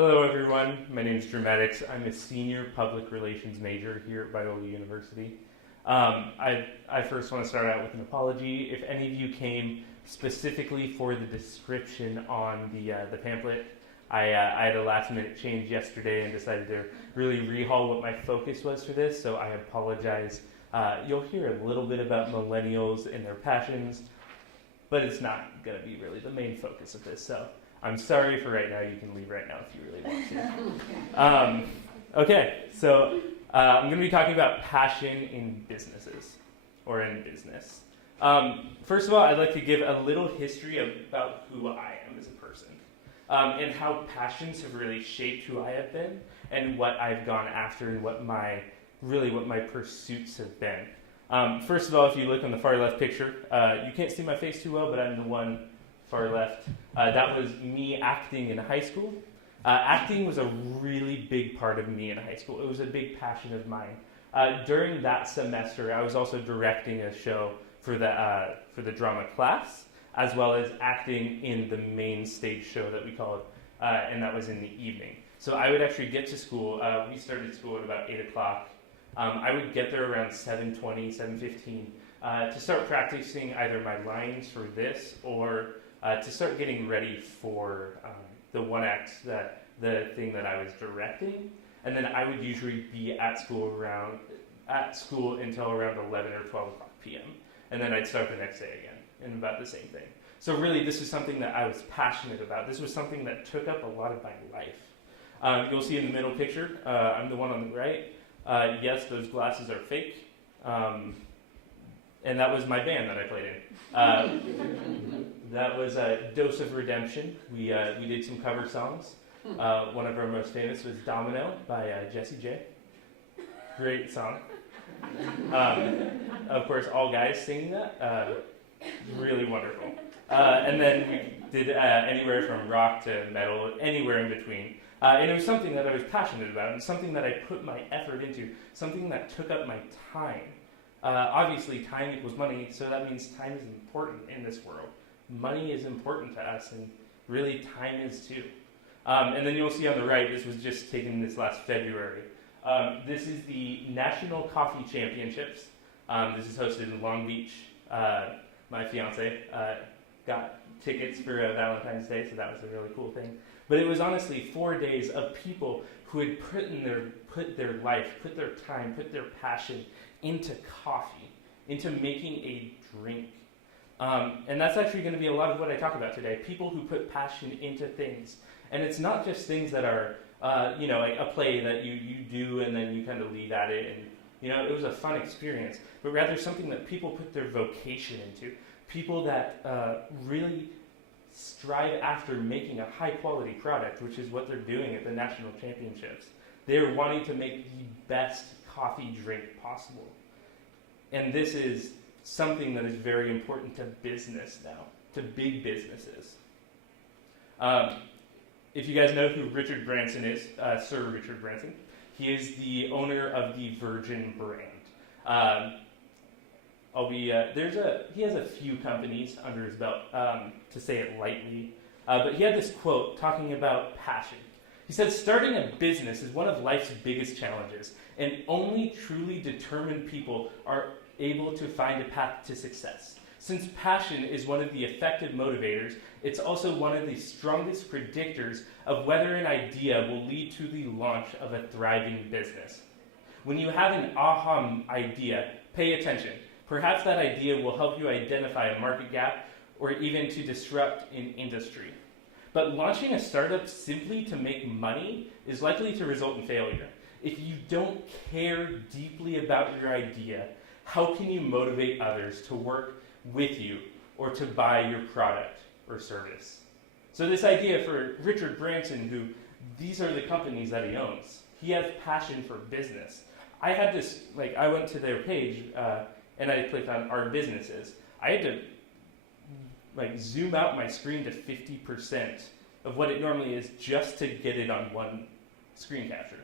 Hello, everyone. My name is Mattocks. I'm a senior public relations major here at Biola University. I first want to start out with an apology. If any of you came specifically for the description on the pamphlet, I had a last-minute change yesterday and decided to really rehaul what my focus was for this, so I apologize. You'll hear a little bit about millennials and their passions, but it's not going to be really the main focus of this, so I'm sorry for right now. You can leave right now if you really want to. Okay, so I'm going to be talking about passion in businesses, or in business. First of all, I'd like to give a little history about who I am as a person, and how passions have really shaped who I have been, and what I've gone after, and what my pursuits have been. First of all, if you look on the far left picture, you can't see my face too well, but I'm the one far left. That was me acting in high school. Acting was a really big part of me in high school. It was a big passion of mine. During that semester, I was also directing a show for the drama class, as well as acting in the main stage show that we called, and that was in the evening. So I would actually get to school. We started school at about 8 o'clock. I would get there around 7:20, 7:15 to start practicing either my lines for this or to start getting ready for the one act, the thing that I was directing. And then I would usually be at school until around 11 or 12 o'clock p.m. And then I'd start the next day again, and about the same thing. So really, this is something that I was passionate about. This was something that took up a lot of my life. You'll see in the middle picture, I'm the one on the right. Yes, those glasses are fake. And that was my band that I played in. That was Dose of Redemption. We did some cover songs. One of our most famous was Domino by Jessie J. Great song. Of course, all guys singing that. Really wonderful. And then we did anywhere from rock to metal, anywhere in between. And it was something that I was passionate about, and something that I put my effort into, something that took up my time. Obviously, time equals money, so that means time is important in this world. Money is important to us, and really time is too. And then you'll see on the right, this was just taken this last February. This is the National Coffee Championships. This is hosted in Long Beach. My fiance got tickets for Valentine's Day, so that was a really cool thing. But it was honestly 4 days of people who had put their life, put their time, put their passion into coffee, into making a drink. And that's actually going to be a lot of what I talk about today. People who put passion into things. And it's not just things that are, like a play that you do and then you kind of leave at it. And, it was a fun experience. But rather something that people put their vocation into. People that really strive after making a high-quality product, which is what they're doing at the national championships. They're wanting to make the best coffee drink possible. And this is something that is very important to business now, to big businesses. If you guys know who Richard Branson is, Sir Richard Branson, he is the owner of the Virgin brand. He has a few companies under his belt, to say it lightly, but he had this quote talking about passion. He said, "Starting a business is one of life's biggest challenges, and only truly determined people are able to find a path to success. Since passion is one of the effective motivators, it's also one of the strongest predictors of whether an idea will lead to the launch of a thriving business. When you have an aha idea, pay attention. Perhaps that idea will help you identify a market gap or even to disrupt an industry. But launching a startup simply to make money is likely to result in failure. If you don't care deeply about your idea, how can you motivate others to work with you or to buy your product or service?" So this idea for Richard Branson, who these are the companies that he owns, he has passion for business. I had this, I went to their page, and I clicked on our businesses. I had to zoom out my screen to 50% of what it normally is just to get it on one screen capture.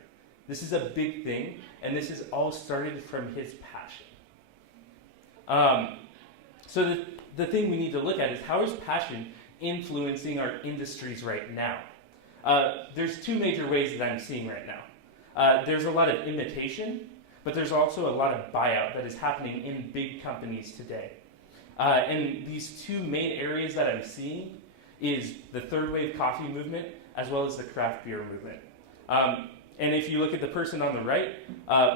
This is a big thing, and this is all started from his passion. So the thing we need to look at is how is passion influencing our industries right now? There's two major ways that I'm seeing right now. There's a lot of imitation, but there's also a lot of buyout that is happening in big companies today. And these two main areas that I'm seeing is the third wave coffee movement as well as the craft beer movement. And if you look at the person on the right,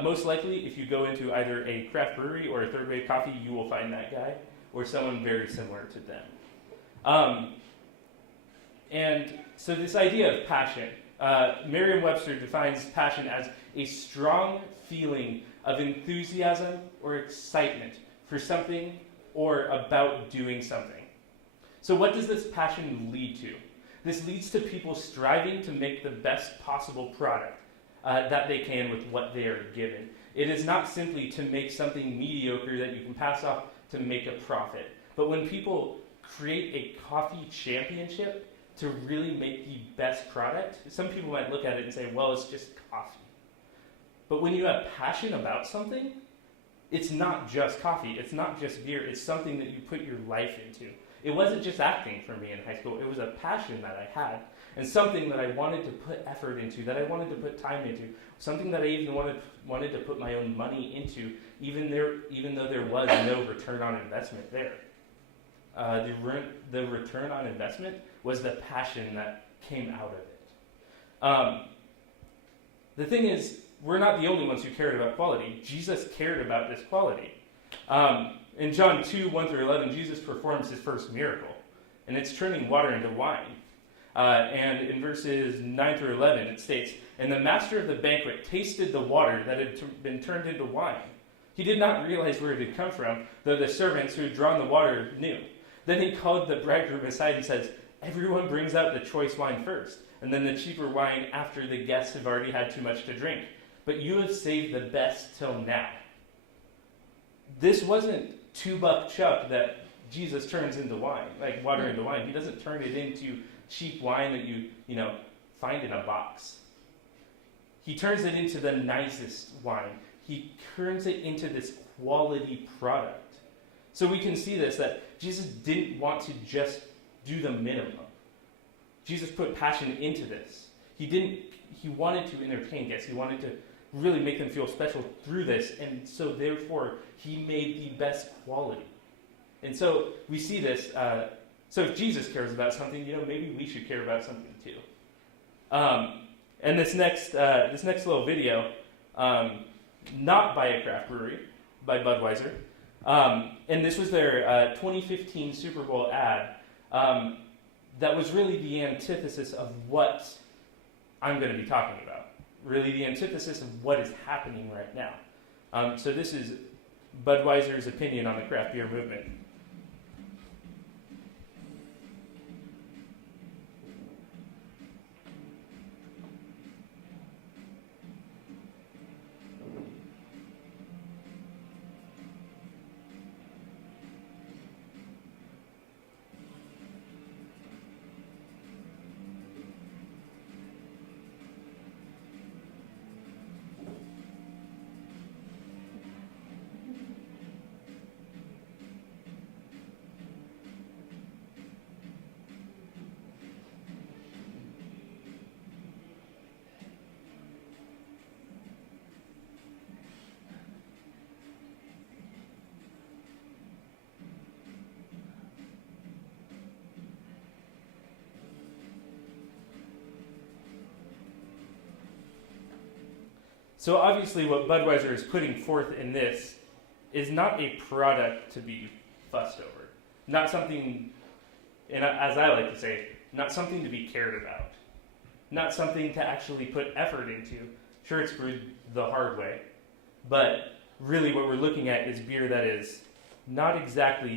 most likely if you go into either a craft brewery or a third wave coffee, you will find that guy or someone very similar to them. And so this idea of passion, Merriam-Webster defines passion as a strong feeling of enthusiasm or excitement for something or about doing something. So what does this passion lead to? This leads to people striving to make the best possible product that they can with what they are given. It is not simply to make something mediocre that you can pass off to make a profit. But when people create a coffee championship to really make the best product, some people might look at it and say, well, it's just coffee. But when you have passion about something, it's not just coffee, it's not just beer, it's something that you put your life into. It wasn't just acting for me in high school, it was a passion that I had, and something that I wanted to put effort into, that I wanted to put time into, something that I even wanted to put my own money into, even though there was no return on investment there. The return on investment was the passion that came out of it. The thing is, we're not the only ones who cared about quality. Jesus cared about this quality. In John 2, 1 through 11, Jesus performs his first miracle, and it's turning water into wine. And in verses 9 through 11, it states, "And the master of the banquet tasted the water that had been turned into wine. He did not realize where it had come from, though the servants who had drawn the water knew. Then he called the bridegroom aside and says, 'Everyone brings out the choice wine first, and then the cheaper wine after the guests have already had too much to drink. But you have saved the best till now.'" This wasn't $2 chuck that Jesus turns into wine, like water into wine. He doesn't turn it into cheap wine that you find in a box. He turns it into the nicest wine. He turns it into this quality product. So we can see this, that Jesus didn't want to just do the minimum. Jesus put passion into this. He wanted to entertain guests. He wanted to really make them feel special through this, and so therefore he made the best quality. And so we see this. So if Jesus cares about something, maybe we should care about something too. And this next little video, not by a craft brewery, by Budweiser, and this was their 2015 Super Bowl ad. That was really the antithesis of what I'm going to be talking about. Really the antithesis of what is happening right now. So this is Budweiser's opinion on the craft beer movement. So obviously what Budweiser is putting forth in this is not a product to be fussed over. Not something, and as I like to say, not something to be cared about. Not something to actually put effort into. Sure, it's brewed the hard way, but really what we're looking at is beer that is not exactly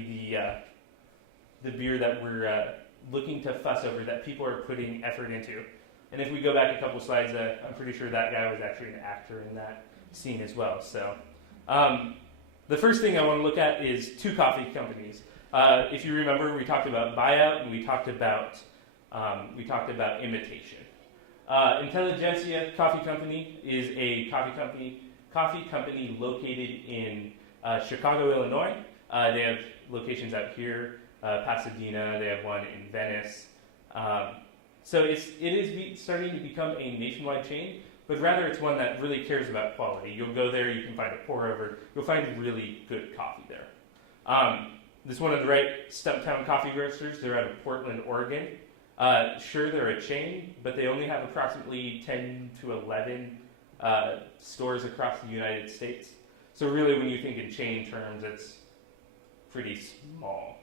the beer that we're looking to fuss over, that people are putting effort into. And if we go back a couple slides, I'm pretty sure that guy was actually an actor in that scene as well. So the first thing I want to look at is two coffee companies. If you remember, we talked about buyout and we talked about imitation. Intelligentsia Coffee Company is a coffee company located in Chicago, Illinois. They have locations out here, Pasadena. They have one in Venice. So it is starting to become a nationwide chain, but rather it's one that really cares about quality. You'll go there, you can find a pour-over, you'll find really good coffee there. This one on the right, Stumptown Coffee Roasters, they're out of Portland, Oregon. Sure, they're a chain, but they only have approximately 10 to 11 stores across the United States. So really, when you think in chain terms, it's pretty small.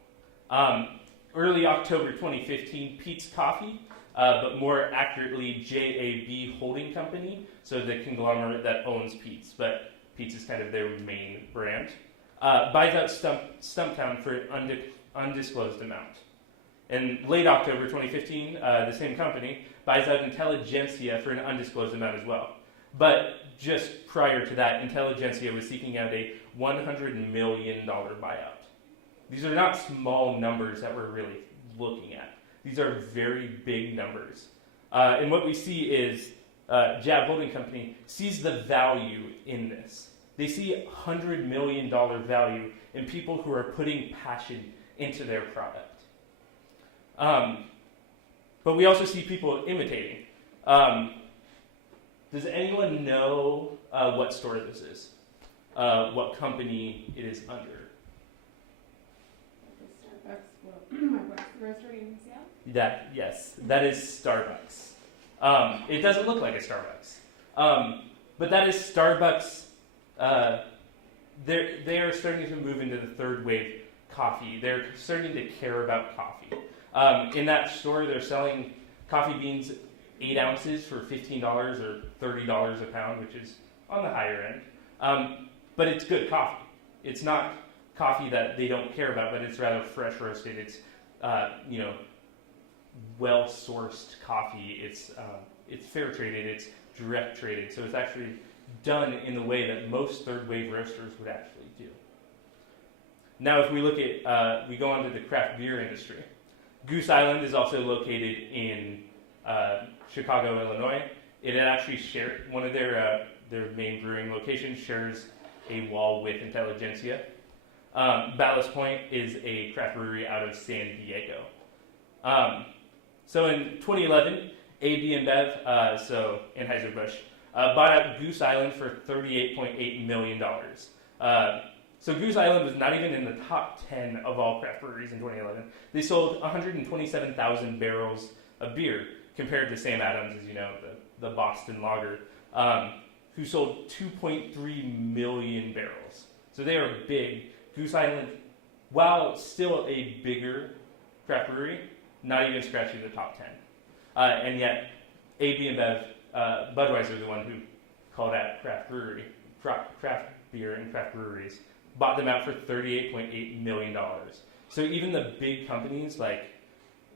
Early October 2015, Pete's Coffee, but more accurately, JAB Holding Company, so the conglomerate that owns Pete's, but Pete's is kind of their main brand, buys out Stumptown for an undisclosed amount. In late October 2015, the same company buys out Intelligentsia for an undisclosed amount as well. But just prior to that, Intelligentsia was seeking out a $100 million buyout. These are not small numbers that we're really looking at. These are very big numbers. And what we see is JAB Holding Company sees the value in this. They see $100 million value in people who are putting passion into their product. But we also see people imitating. Does anyone know what store this is? What company it is under? Starbucks Roastery in Seattle? Yes, that is Starbucks. It doesn't look like a Starbucks. But that is Starbucks. They are starting to move into the third wave coffee. They're starting to care about coffee. In that store, they're selling coffee beans 8 ounces for $15 or $30 a pound, which is on the higher end. But it's good coffee. It's not coffee that they don't care about, but it's rather fresh roasted. It's well-sourced coffee. It's fair traded. It's direct traded. So it's actually done in the way that most third wave roasters would actually do. Now, if we look at, we go on to the craft beer industry. Goose Island is also located in Chicago, Illinois. It had actually shared, one of their main brewing locations shares a wall with Intelligentsia. Ballast Point is a craft brewery out of San Diego. So in 2011, AB InBev, so Anheuser-Busch, bought out Goose Island for $38.8 million. So Goose Island was not even in the top 10 of all craft breweries in 2011. They sold 127,000 barrels of beer, compared to Sam Adams, as you know, the Boston lager, who sold 2.3 million barrels. So they are big. Goose Island, while still a bigger craft brewery, not even scratching the top 10. And yet, AB InBev, Budweiser, the one who called out craft beer and craft breweries, bought them out for $38.8 million. So even the big companies like,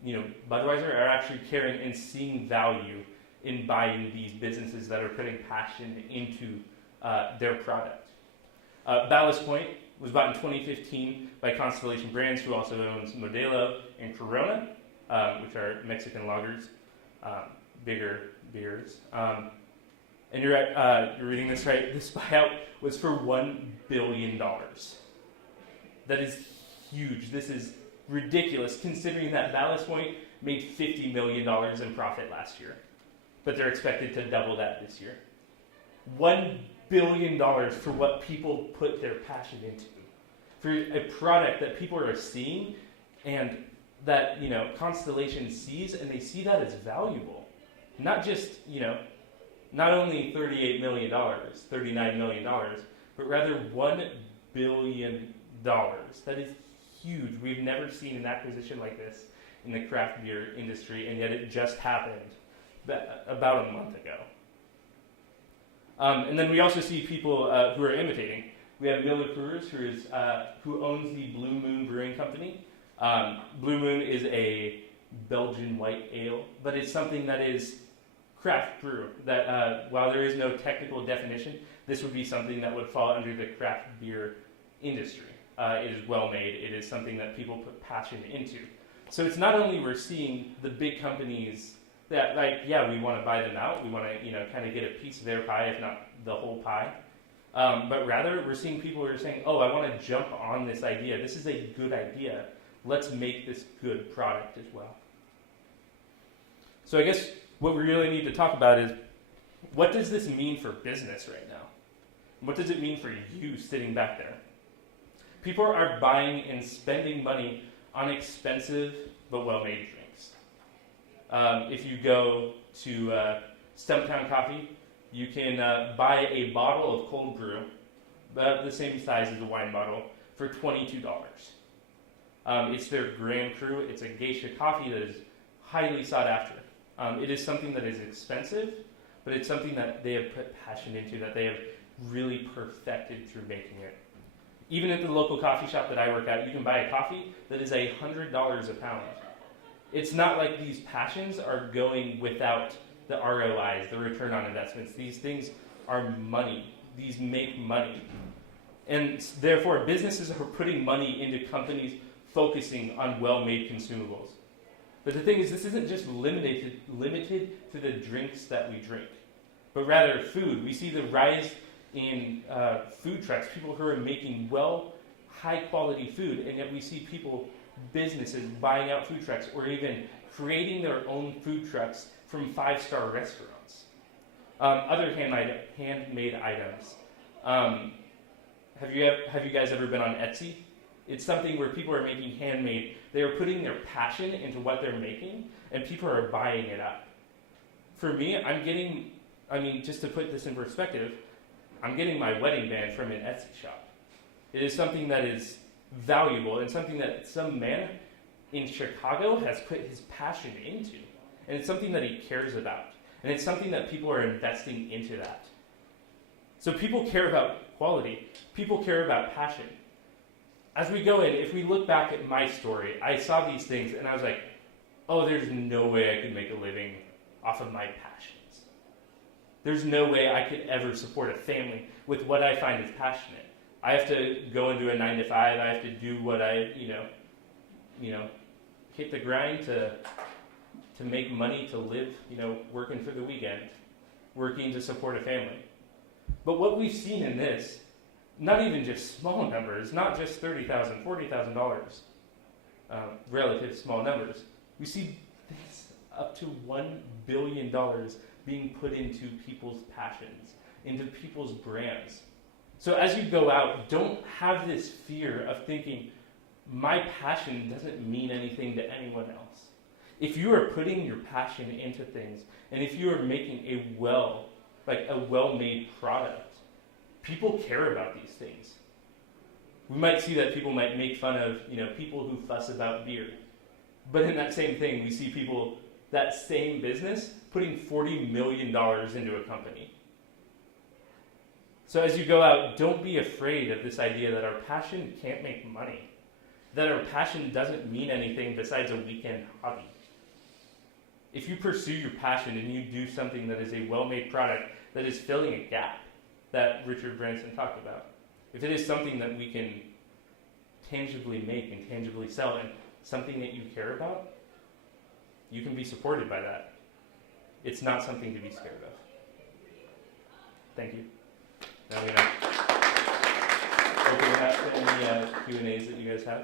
Budweiser are actually caring and seeing value in buying these businesses that are putting passion into their product. Ballast Point was bought in 2015 by Constellation Brands, who also owns Modelo and Corona, which are Mexican lagers, bigger beers. And you're reading this right. This buyout was for $1 billion. That is huge. This is ridiculous, considering that Ballast Point made $50 million in profit last year. But they're expected to double that this year. $1 billion for what people put their passion into. For a product that people are seeing and that, Constellation sees, and they see that as valuable. Not just, not only $38 million, $39 million, but rather $1 billion. That is huge. We've never seen an acquisition like this in the craft beer industry, and yet it just happened about a month ago. And then we also see people who are imitating. We have Miller Coors, who owns the Blue Moon Brewing Company. Blue Moon is a Belgian white ale, but it's something that is craft brew. That while there is no technical definition, this would be something that would fall under the craft beer industry. It is well made. It is something that people put passion into. So it's not only we're seeing the big companies that, we want to buy them out. We want to, kind of get a piece of their pie, if not the whole pie. But rather, we're seeing people who are saying, I want to jump on this idea. This is a good idea. Let's make this good product as well. So I guess what we really need to talk about is, what does this mean for business right now? What does it mean for you sitting back there? People are buying and spending money on expensive but well-made drinks. If you go to Stumptown Coffee, you can buy a bottle of cold brew, about the same size as a wine bottle, for $22. It's their Grand Cru. It's a geisha coffee that is highly sought after. It is something that is expensive, but it's something that they have put passion into, that they have really perfected through making it. Even at the local coffee shop that I work at, you can buy a coffee that is $100 a pound. It's not like these passions are going without the ROIs, the return on investments. These things are money. These make money. And therefore, businesses are putting money into companies focusing on well-made consumables. But the thing is, this isn't just limited to the drinks that we drink, but rather food. We see the rise in food trucks, people who are making high-quality food, and yet we see businesses buying out food trucks or even creating their own food trucks from five-star restaurants. Other handmade items. Have you guys ever been on Etsy? It's something where people are making handmade. They are putting their passion into what they're making, and people are buying it up. For me, just to put this in perspective, I'm getting my wedding band from an Etsy shop. It is something that is valuable and something that some man in Chicago has put his passion into. And it's something that he cares about. And it's something that people are investing into that. So people care about quality. People care about passion. As we go in, if we look back at my story, I saw these things and I was like, oh, there's no way I could make a living off of my passions. There's no way I could ever support a family with what I find is passionate. I have to go into a 9 to 5. I have to do what I, hit the grind to make money to live, working for the weekend, working to support a family. But what we've seen in this, not even just small numbers, not just $30,000, $40,000, relative small numbers, we see this up to $1 billion being put into people's passions, into people's brands. So as you go out, don't have this fear of thinking, my passion doesn't mean anything to anyone else. If you are putting your passion into things, and if you are making a well-made product, people care about these things. We might see that people might make fun of, people who fuss about beer. But in that same thing, we see people, that same business, putting $40 million into a company. So as you go out, don't be afraid of this idea that our passion can't make money, that our passion doesn't mean anything besides a weekend hobby. If you pursue your passion and you do something that is a well-made product that is filling a gap that Richard Branson talked about, if it is something that we can tangibly make and tangibly sell and something that you care about, you can be supported by that. It's not something to be scared of. Thank you. Now we're going to open it up to any Q&As that you guys have.